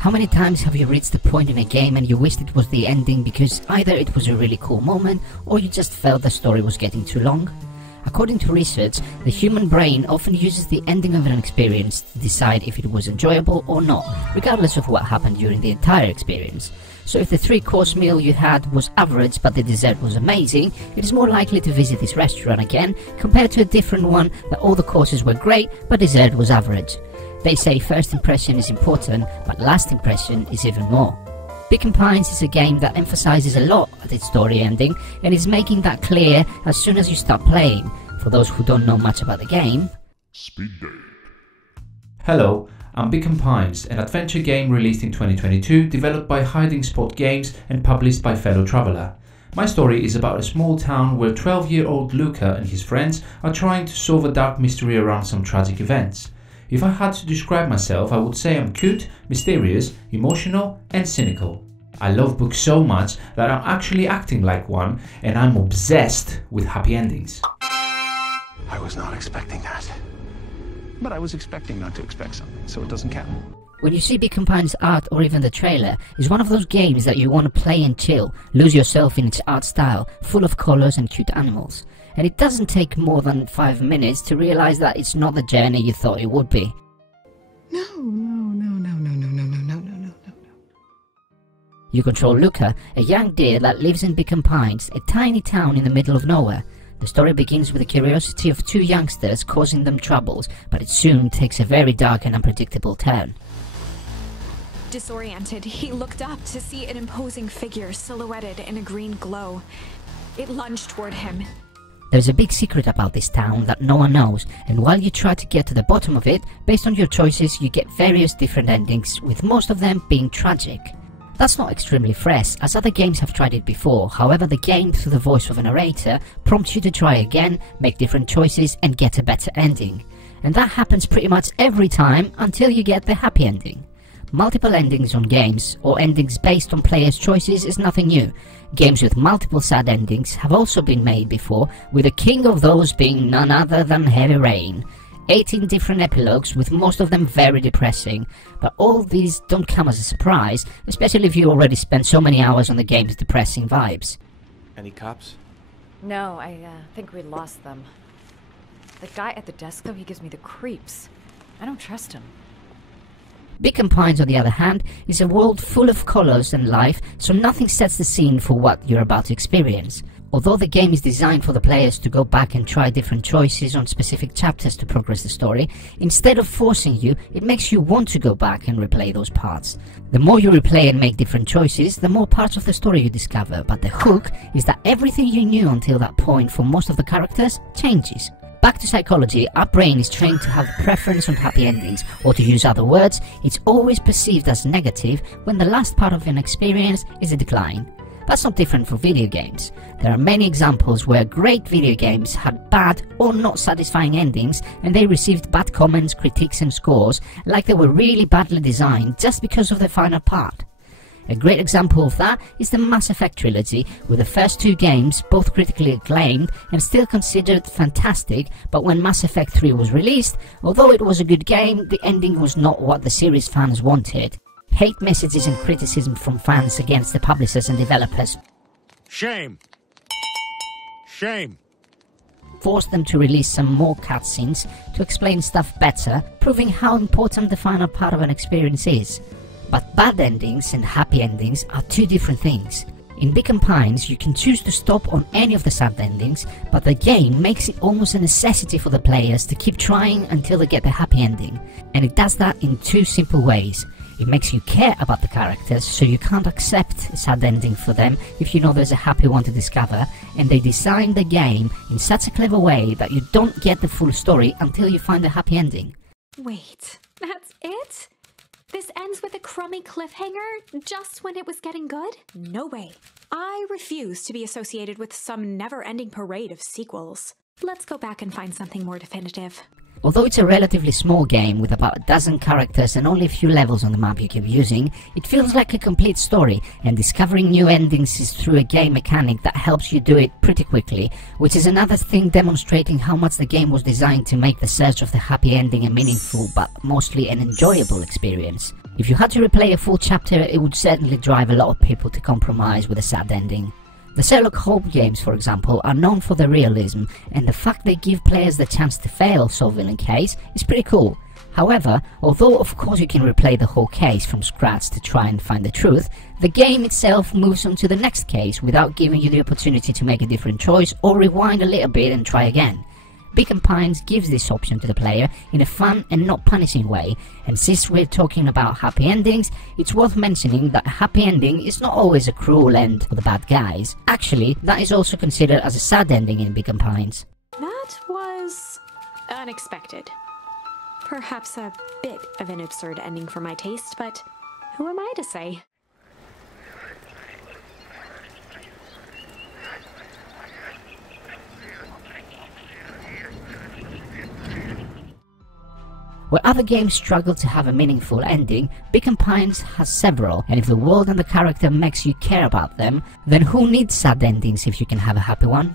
How many times have you reached the point in a game and you wished it was the ending because either it was a really cool moment or you just felt the story was getting too long? According to research, the human brain often uses the ending of an experience to decide if it was enjoyable or not, regardless of what happened during the entire experience. So if the 3-course meal you had was average but the dessert was amazing, it is more likely to visit this restaurant again compared to a different one that all the courses were great but dessert was average. They say first impression is important, but last impression is even more. Beacon Pines is a game that emphasizes a lot at its story ending and is making that clear as soon as you start playing. For those who don't know much about the game, Speed date. Hello, I'm Beacon Pines, an adventure game released in 2022, developed by Hiding Spot Games and published by Fellow Traveller. My story is about a small town where 12-year-old Luca and his friends are trying to solve a dark mystery around some tragic events. If I had to describe myself, I would say I'm cute, mysterious, emotional and cynical. I love books so much that I'm actually acting like one, and I'm obsessed with happy endings. I was not expecting that. But I was expecting not to expect something, so it doesn't count. when you see Beacon Pines art or even the trailer, it's one of those games that you want to play and chill, lose yourself in its art style, full of colors and cute animals. And it doesn't take more than 5 minutes to realize that it's not the journey you thought it would be. No. You control Luca, a young deer that lives in Beacon Pines, a tiny town in the middle of nowhere. The story begins with the curiosity of two youngsters causing them troubles, but it soon takes a very dark and unpredictable turn. Disoriented, he looked up to see an imposing figure silhouetted in a green glow. It lunged toward him. There's a big secret about this town that no one knows, and while you try to get to the bottom of it, based on your choices you get various different endings, with most of them being tragic. That's not extremely fresh, as other games have tried it before. However, the game, through the voice of a narrator, prompts you to try again, make different choices and get a better ending. And that happens pretty much every time until you get the happy ending. Multiple endings on games, or endings based on players' choices, is nothing new. Games with multiple sad endings have also been made before, with the king of those being none other than Heavy Rain. 18 different epilogues, with most of them very depressing, but all these don't come as a surprise, especially if you already spent so many hours on the game's depressing vibes. Any cops? No, I think we lost them. The guy at the desk, though, he gives me the creeps. I don't trust him. Beacon Pines, on the other hand, is a world full of colors and life, so nothing sets the scene for what you're about to experience. Although the game is designed for the players to go back and try different choices on specific chapters to progress the story, instead of forcing you, it makes you want to go back and replay those parts. The more you replay and make different choices, the more parts of the story you discover, but the hook is that everything you knew until that point for most of the characters changes. Back to psychology, our brain is trained to have a preference on happy endings, or to use other words, it's always perceived as negative when the last part of an experience is a decline. That's not different for video games. There are many examples where great video games had bad or not satisfying endings and they received bad comments, critiques and scores, like they were really badly designed just because of the final part. A great example of that is the Mass Effect trilogy, with the first two games both critically acclaimed and still considered fantastic, but when Mass Effect 3 was released, although it was a good game, the ending was not what the series fans wanted. Hate messages and criticism from fans against the publishers and developers Shame! Shame! forced them to release some more cutscenes to explain stuff better, proving how important the final part of an experience is. But bad endings and happy endings are two different things. In Beacon Pines, you can choose to stop on any of the sad endings, but the game makes it almost a necessity for the players to keep trying until they get the happy ending. And it does that in two simple ways. It makes you care about the characters, so you can't accept a sad ending for them if you know there's a happy one to discover, and they design the game in such a clever way that you don't get the full story until you find the happy ending. Wait, that's it? This ends with a crummy cliffhanger just when it was getting good? No way. I refuse to be associated with some never-ending parade of sequels. Let's go back and find something more definitive. Although it's a relatively small game with about a dozen characters and only a few levels on the map you keep using, it feels like a complete story, and discovering new endings is through a game mechanic that helps you do it pretty quickly, which is another thing demonstrating how much the game was designed to make the search of the happy ending a meaningful but mostly an enjoyable experience. If you had to replay a full chapter, it would certainly drive a lot of people to compromise with a sad ending. The Sherlock Holmes games, for example, are known for their realism, and the fact they give players the chance to fail solving a case is pretty cool. However, although of course you can replay the whole case from scratch to try and find the truth, the game itself moves on to the next case without giving you the opportunity to make a different choice or rewind a little bit and try again. Beacon Pines gives this option to the player in a fun and not punishing way, and since we're talking about happy endings, it's worth mentioning that a happy ending is not always a cruel end for the bad guys. Actually, that is also considered as a sad ending in Beacon Pines. That was unexpected. Perhaps a bit of an absurd ending for my taste, but who am I to say? Where other games struggle to have a meaningful ending, Beacon Pines has several, and if the world and the character makes you care about them, then who needs sad endings if you can have a happy one?